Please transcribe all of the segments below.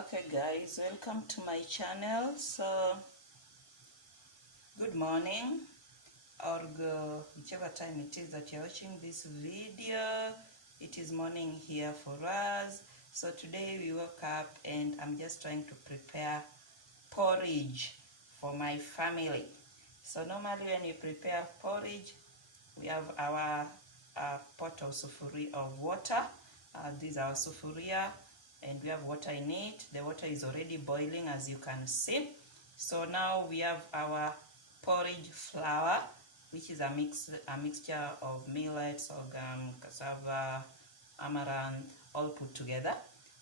Okay guys, welcome to my channel. So good morning or whichever time it is that you're watching this video. It is morning here for us. So today we woke up and I'm just trying to prepare porridge for my family. So normally when you prepare porridge, we have our pot of sufuria of water. This is our sufuria and we have water in it. The water is already boiling, as you can see. So now we have our porridge flour, which is a mixture of millet, sorghum, cassava, amaranth, all put together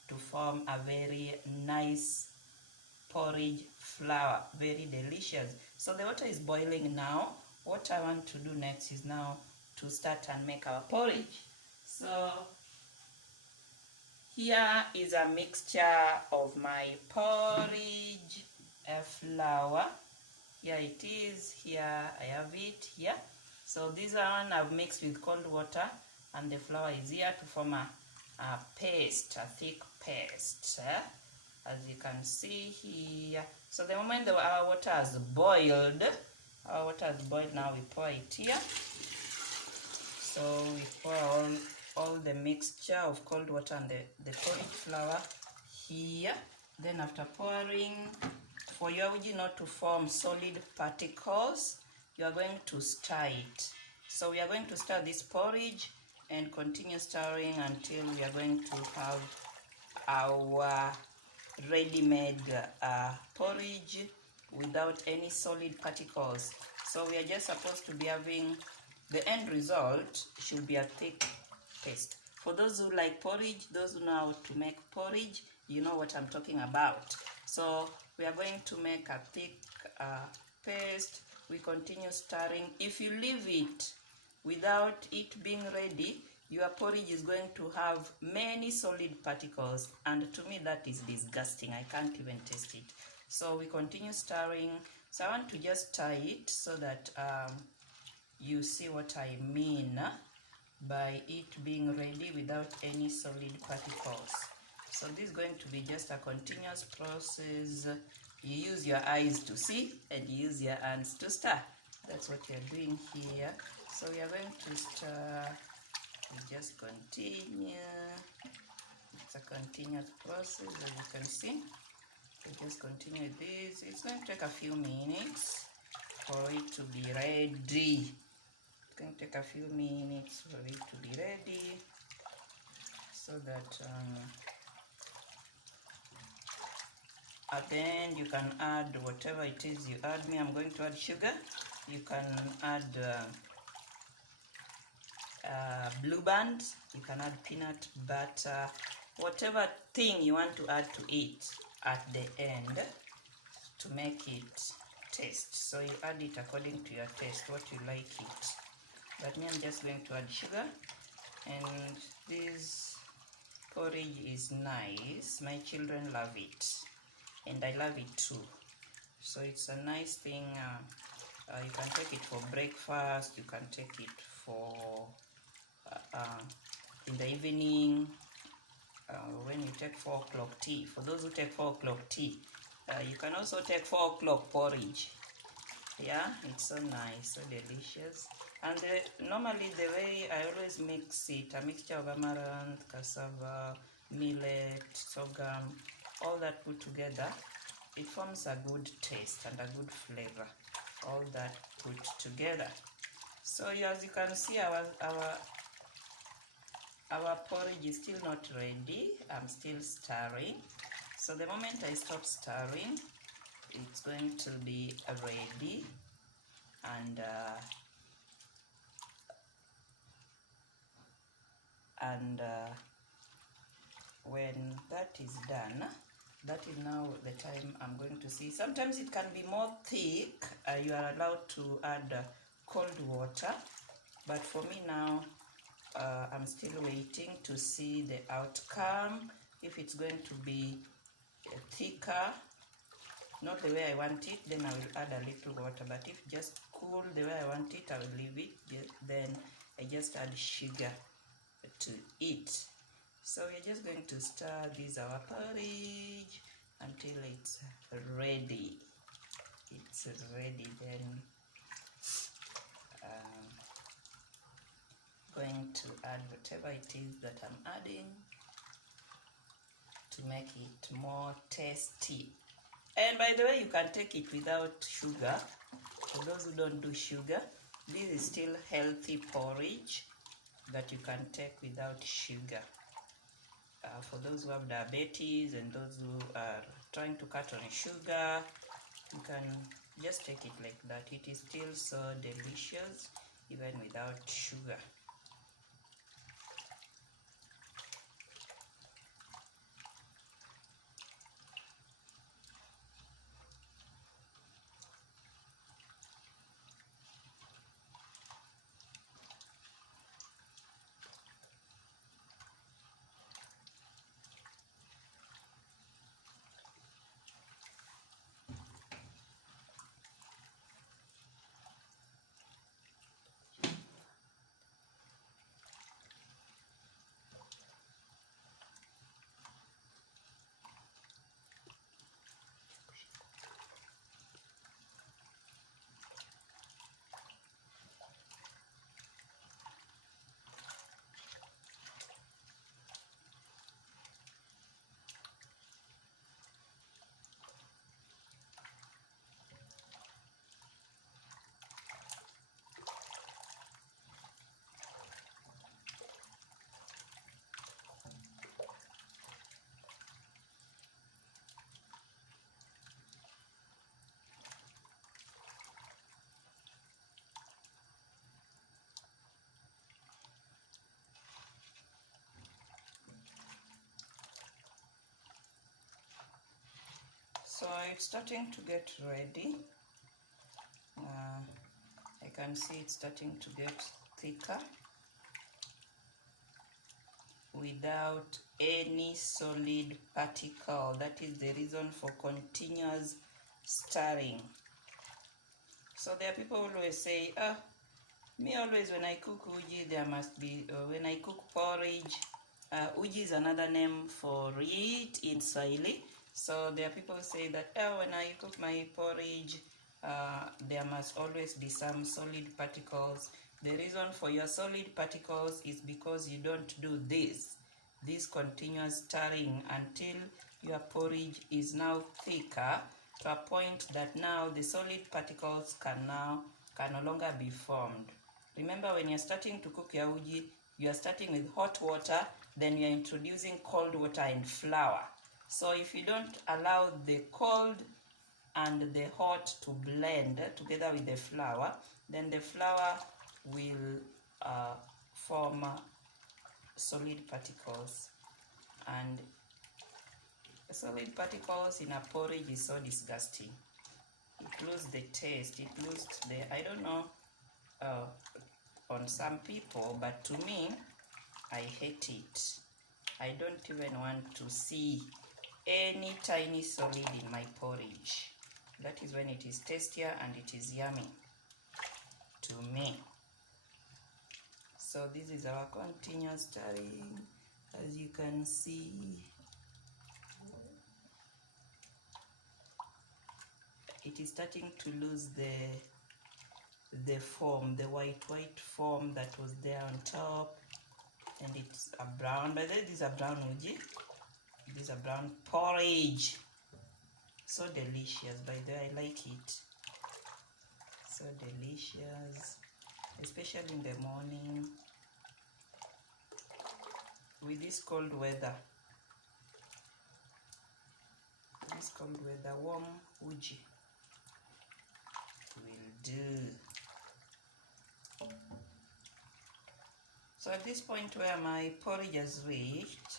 to form a very nice porridge flour, very delicious. So the water is boiling now. What I want to do next is now to start and make our porridge. So here is a mixture of my porridge flour. Here it is. Here I have it here. So this one I've mixed with cold water, and the flour is here to form a paste, a thick paste, as you can see here. So the moment our water has boiled, now we pour it here. So we pour all the mixture of cold water and the porridge flour here. Then after pouring, for your UJI not to form solid particles, you are going to stir it. So we are going to stir this porridge and continue stirring until we are going to have our ready-made porridge without any solid particles. So we are just supposed to be having, the end result should be a thick paste. For those who like porridge, those who know how to make porridge, you know what I'm talking about. So we are going to make a thick paste. We continue stirring. If you leave it without it being ready, your porridge is going to have many solid particles, and to me that is disgusting. I can't even taste it. So we continue stirring. So I want to just stir it so that you see what I mean by it being ready without any solid particles. So this is going to be just a continuous process. You use your eyes to see and you use your hands to stir. That's what you're doing here. So we are going to stir. We just continue. It's a continuous process, as you can see. We just continue with this. It's going to take a few minutes for it to be ready. It's going to take a few minutes for it to be ready, so that at the end you can add whatever it is you add. Me, I'm going to add sugar. You can add blue band, you can add peanut butter, whatever thing you want to add to it at the end to make it taste. So you add it according to your taste, what you like it. But me, I'm just going to add sugar. And this porridge is nice. My children love it, and I love it too. So it's a nice thing. You can take it for breakfast. You can take it for in the evening, when you take 4 o'clock tea. For those who take 4 o'clock tea, you can also take 4 o'clock porridge. Yeah, it's so nice, so delicious. And normally the way I always mix it, a mixture of amaranth, cassava, millet, sorghum, all that put together, it forms a good taste and a good flavor, all that put together. So as you can see, our porridge is still not ready. I'm still stirring. So the moment I stop stirring, it's going to be ready. And when that is done, that is now the time I'm going to see. Sometimes it can be more thick. You are allowed to add cold water, but for me now, I'm still waiting to see the outcome. If it's going to be thicker, not the way I want it, then I will add a little water. But if just cool the way I want it, I will leave it. Then I just add sugar to it. So we're just going to stir this our porridge until it's ready. It's ready, then going to add whatever it is that I'm adding to make it more tasty. And by the way, you can take it without sugar. For those who don't do sugar, this is still healthy porridge that you can take without sugar. For those who have diabetes and those who are trying to cut on sugar, you can just take it like that. It is still so delicious even without sugar. So it's starting to get ready. I can see it's starting to get thicker without any solid particle. That is the reason for continuous stirring. So there are people who always say, me always when I cook uji, there must be, when I cook porridge, uji is another name for it in Swahili. So there are people who say that, when I cook my porridge, there must always be some solid particles. The reason for your solid particles is because you don't do this continuous stirring until your porridge is now thicker to a point that now the solid particles can no longer be formed. Remember, when you're starting to cook your uji, you are starting with hot water, then you're introducing cold water and flour. So if you don't allow the cold and the hot to blend together with the flour, then the flour will form solid particles. And solid particles in a porridge is so disgusting. It loses the taste, it loses the, I don't know, on some people, but to me, I hate it. I don't even want to see any tiny solid in my porridge. That is when it is tastier and it is yummy to me. So this is our continuous stirring, as you can see. It is starting to lose the form, the white form that was there on top, and it's a brown. By the way, this is a brown uji. This is a brown porridge. So delicious. By the way, I like it. So delicious, especially in the morning with this cold weather. This cold weather, warm uji will do. So at this point where my porridge has reached,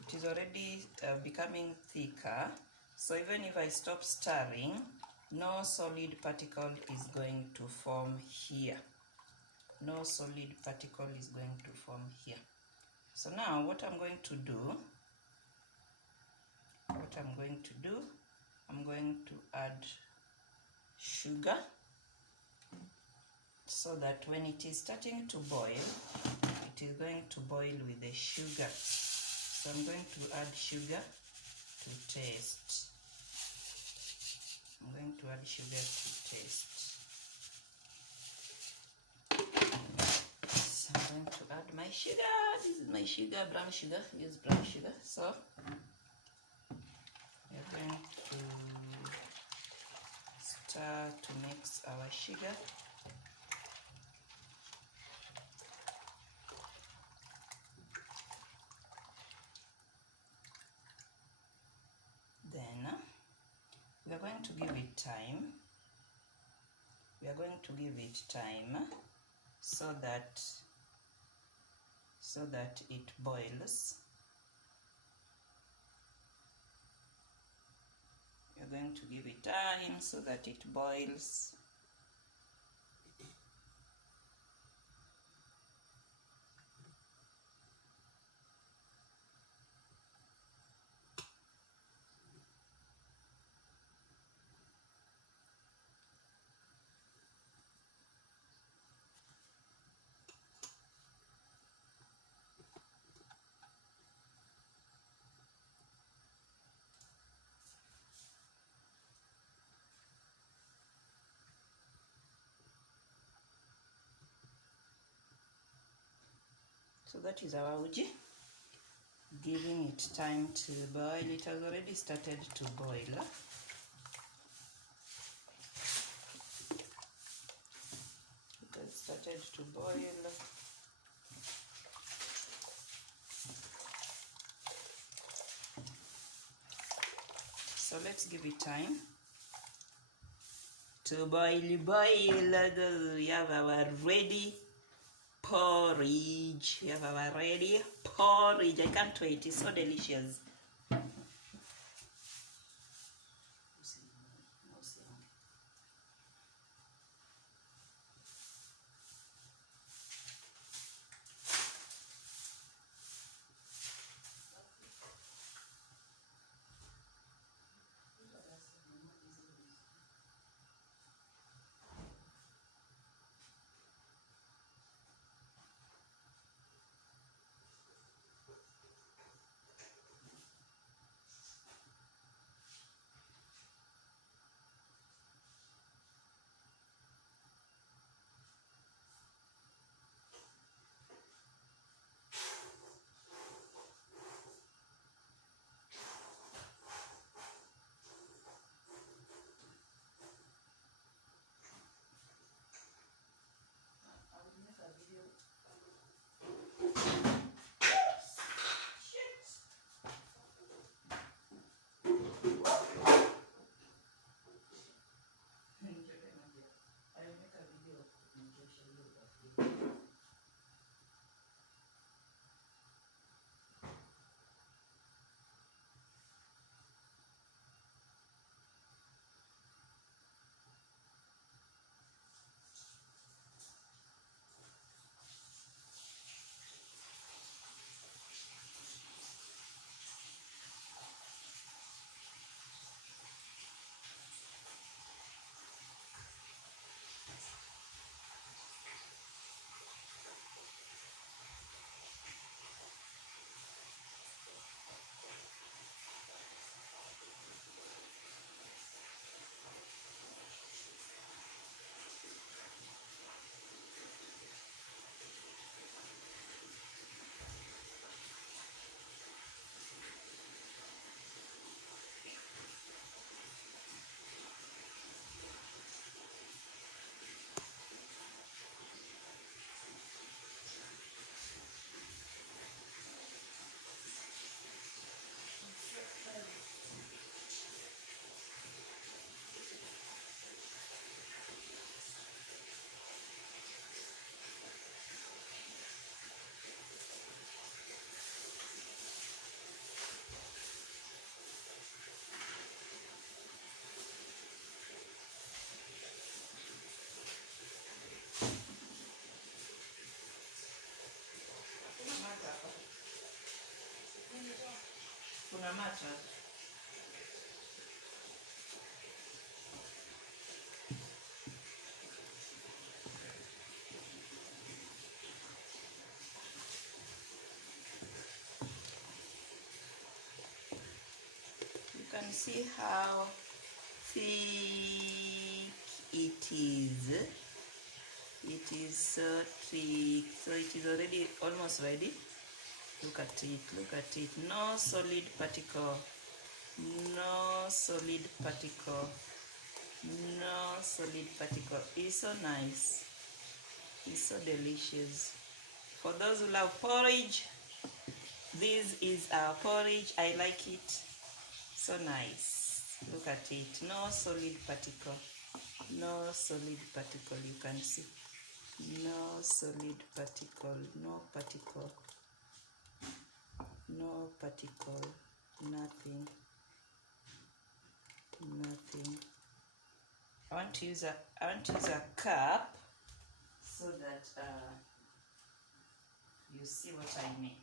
it is already becoming thicker. So even if I stop stirring, no solid particle is going to form here. No solid particle is going to form here. So now what I'm going to do, I'm going to add sugar, so that when it is starting to boil, it is going to boil with the sugar. So I'm going to add sugar to taste. I'm going to add sugar to taste. So I'm going to add my sugar. This is my sugar, brown sugar. Use brown sugar. So we're going to start to mix our sugar. Then we are going to give it time. We are going to give it time so that it boils. We are going to give it time so that it boils. So that is our uji. Giving it time to boil. It has already started to boil. It has started to boil. So let's give it time to boil. We have our ready porridge. We have our ready porridge. I can't wait. It's so delicious. Kuna macha. can see how thick it is. It is so thick, so it is already almost ready. Look at it, look at it. No solid particle, no solid particle, no solid particle. It's so nice, it's so delicious. For those who love porridge, this is our porridge. I like it, so nice. Look at it, no solid particle, no solid particle. You can see, no solid particle, no particle, no particle, nothing, nothing. I want to use a cup so that you see what I mean.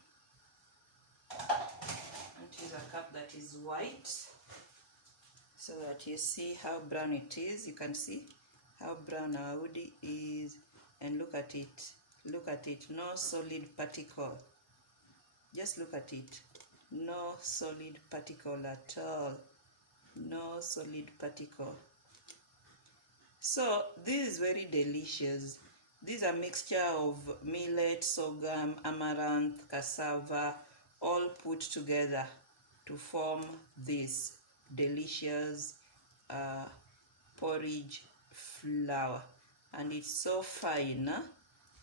I want to use a cup that is white so that you see how brown it is. You can see how brown our woody is, and look at it, look at it. No solid particle. Just look at it. No solid particle at all. No solid particle. So this is very delicious. These are a mixture of millet, sorghum, amaranth, cassava, all put together to form this delicious porridge flour. And it's so fine, huh?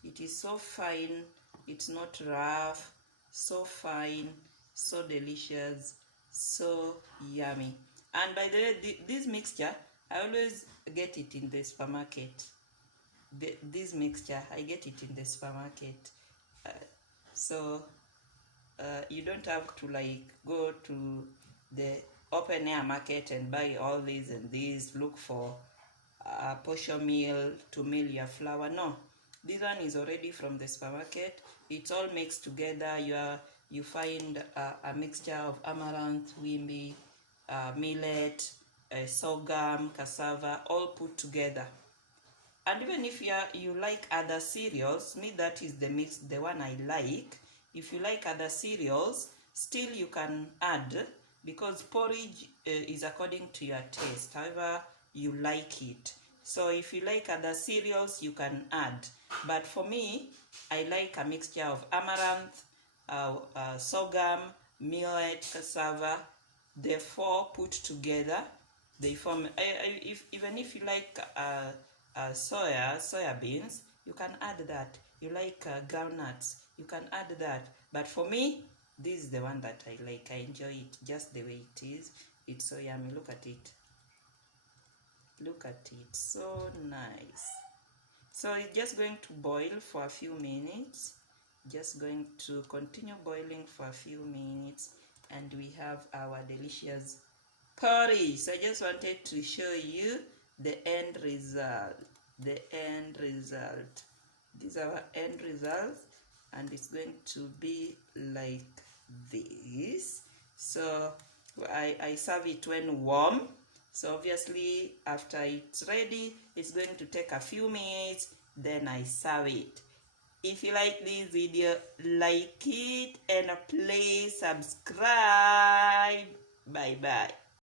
It is so fine, it's not rough, so fine, so delicious, so yummy. And by the way, this mixture, I always get it in the supermarket. This mixture, I get it in the supermarket. You don't have to like go to the open air market and buy all these and these, look for a portion meal to mill your flour. No, this one is already from the supermarket. It's all mixed together. You find a mixture of amaranth, wimbi, millet, sorghum, cassava, all put together. And even if you like other cereals, me, that is the mix, the one I like. If you like other cereals, still you can add, because porridge is according to your taste, however you like it. So if you like other cereals, you can add. But for me, I like a mixture of amaranth, sorghum, millet, cassava. The four put together, they form. Even if you like soya beans, you can add that. You like groundnuts, you can add that. But for me, this is the one that I like. I enjoy it just the way it is. It's so yummy. Look at it. Look at it. So nice. So it's just going to boil for a few minutes. Just going to continue boiling for a few minutes, and we have our delicious porridge. So I just wanted to show you the end result. The end result. These are our end results, and it's going to be like this. So I serve it when warm. So obviously after it's ready, it's going to take a few minutes, then I serve it. If you like this video, like it and please subscribe. Bye bye.